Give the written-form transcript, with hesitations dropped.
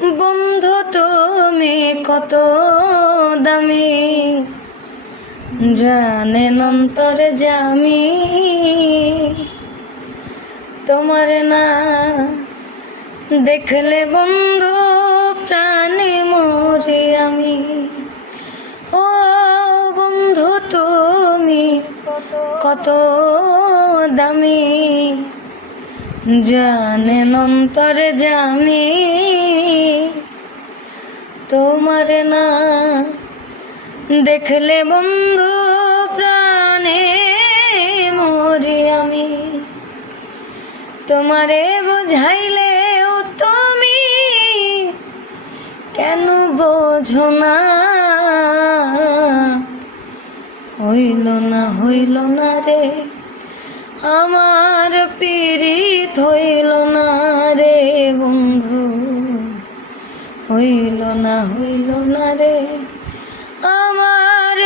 বন্ধু তুমি কত দামি, জানেন অন্তরে জামি, তোমার না দেখলে বন্ধু প্রাণে মরি আমি। ও বন্ধু তুমি কত দামি, জানেন অন্তরে জামি, তোমার না দেখলে বন্ধু প্রাণে মরি আমি। তোমারে বোঝাইলেও তুমি কেন বোঝো না, হইল না রে আমার পীড়িত, হইল না রে বন্ধু, হইল না রে আমার